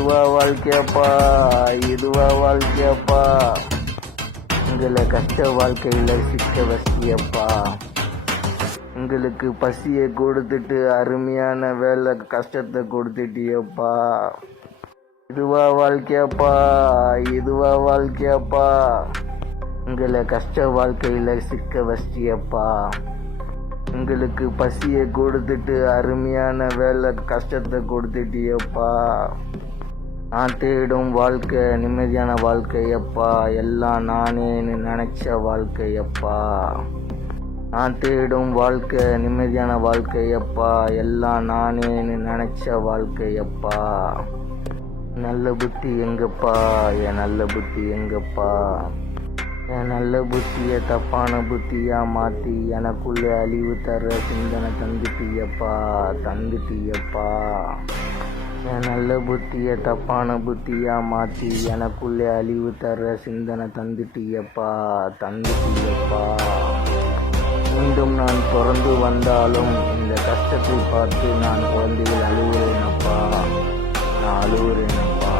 இதுவா வாழ்க்கையப்பா, இதுவா வாழ்க்கையப்பா, உங்களை கஷ்ட வாழ்க்கையில சிக்க வச்சியப்பா. உங்களுக்கு பசியை கொடுத்துட்டு அருமையான வேலை கஷ்டத்தை கொடுத்துட்டியப்பா. இதுவா வாழ்க்கையப்பா, இதுவா வாழ்க்கையப்பா, உங்களை கஷ்ட வாழ்க்கையில சிக்க வச்சியப்பா. உங்களுக்கு பசியை கொடுத்துட்டு அருமையான வேலை கஷ்டத்தை கொடுத்துட்டியப்பா. நான் தேடும் வாழ்க்கை நிம்மதியான வாழ்க்கையப்பா, எல்லாம் நானேன்னு நினைச்ச வாழ்க்கையப்பா. நான் தேடும் வாழ்க்கை நிம்மதியான வாழ்க்கையப்பா, எல்லாம் நானேன்னு நினைச்ச வாழ்க்கையப்பா. நல்ல புத்தி எங்கப்பா, என் நல்ல புத்தி எங்கப்பா. என் நல்ல புத்தியை தப்பான புத்தியா மாற்றி எனக்குள்ளே அழிவு தர சிந்தனை தந்துட்டியப்பா, தந்துட்டியப்பா. என் நல்ல புத்தியை தப்பான புத்தியா மாற்றி எனக்குள்ளே அழிவு தர சிந்தனை தந்துட்டியப்பா, தந்துட்டியப்பா. மீண்டும் நான் பிறந்து வந்தாலும் இந்த கஷ்டத்தை பார்த்து நான் குழந்தைகள் அழுவுறேனப்பா, நான் அழுவுறேனப்பா.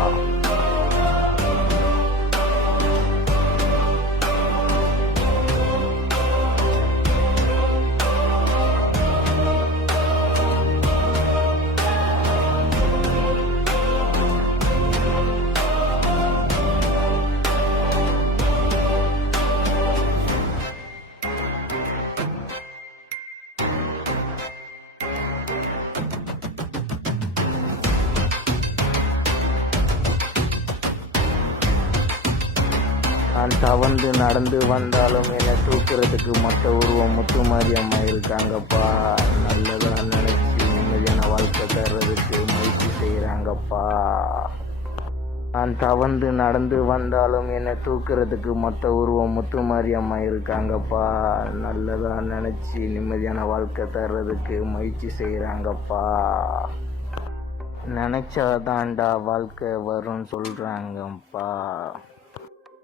நான் தவந்து நடந்து வந்தாலும் என்னை தூக்குறதுக்கு மொத்த உருவம் முத்துமாரி அம்மா இருக்காங்கப்பா. நல்லதா நினைச்சு நிம்மதியான வாழ்க்கை தர்றதுக்கு முயற்சி செய்கிறாங்கப்பா. நான் தவந்து நடந்து வந்தாலும் என்னை தூக்குறதுக்கு மொத்த உருவம் முத்துமாரி அம்மா இருக்காங்கப்பா. நல்லதா நினைச்சு நிம்மதியான வாழ்க்கை தர்றதுக்கு முயற்சி செய்கிறாங்கப்பா. நினைச்சாதான்டா வாழ்க்கை வரும்னு சொல்றாங்கப்பா.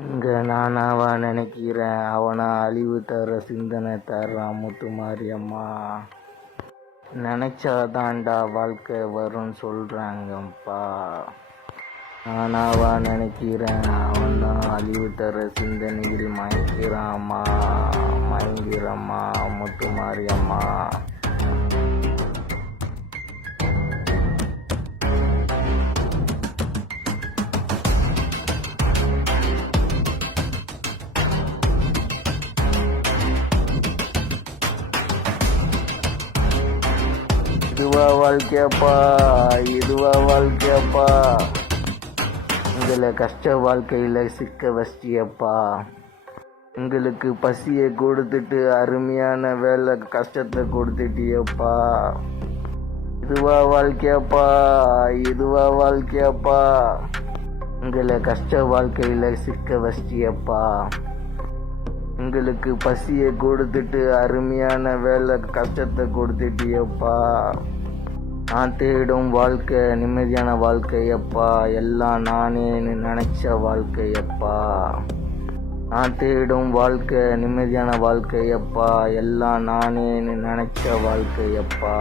இங்க நானாவா நினைக்கிறேன், அவனா அழிவு தர சிந்தனை தர்றான் முத்துமாரி அம்மா. நினைச்சாதான்டா வாழ்க்கை வரும்னு சொல்றாங்கப்பா. நானாவா நினைக்கிறேன், அவன்தான் அழிவு தர சிந்தனையில் மயங்கிறாம்மா, மயங்கிறம்மா முத்துமாரி அம்மா. இதுவா வாழ்க்கையப்பா, இதுவா வாழ்க்கையப்பா, உங்களை கஷ்ட வாழ்க்கையில சிக்க வச்சியப்பா. உங்களுக்கு பசியை கொடுத்துட்டு அருமையான வேலை கஷ்டத்தை கொடுத்துட்டியப்பா. இதுவா வாழ்க்கையப்பா, இதுவா வாழ்க்கையப்பா, உங்களை கஷ்ட வாழ்க்கையில சிக்க வச்சியப்பா. உங்களுக்கு பசியை கொடுத்துட்டு அருமையான வேலை கஷ்டத்தை கொடுத்துட்டியப்பா. நான் தேடும் வாழ்க்கை நிம்மதியான வாழ்க்கையப்பா, எல்லாம் நானேன்னு நினைச்ச வாழ்க்கையப்பா. நான் தேடும் வாழ்க்கை நிம்மதியான வாழ்க்கையப்பா, எல்லாம் நானேன்னு நினைச்ச வாழ்க்கையப்பா.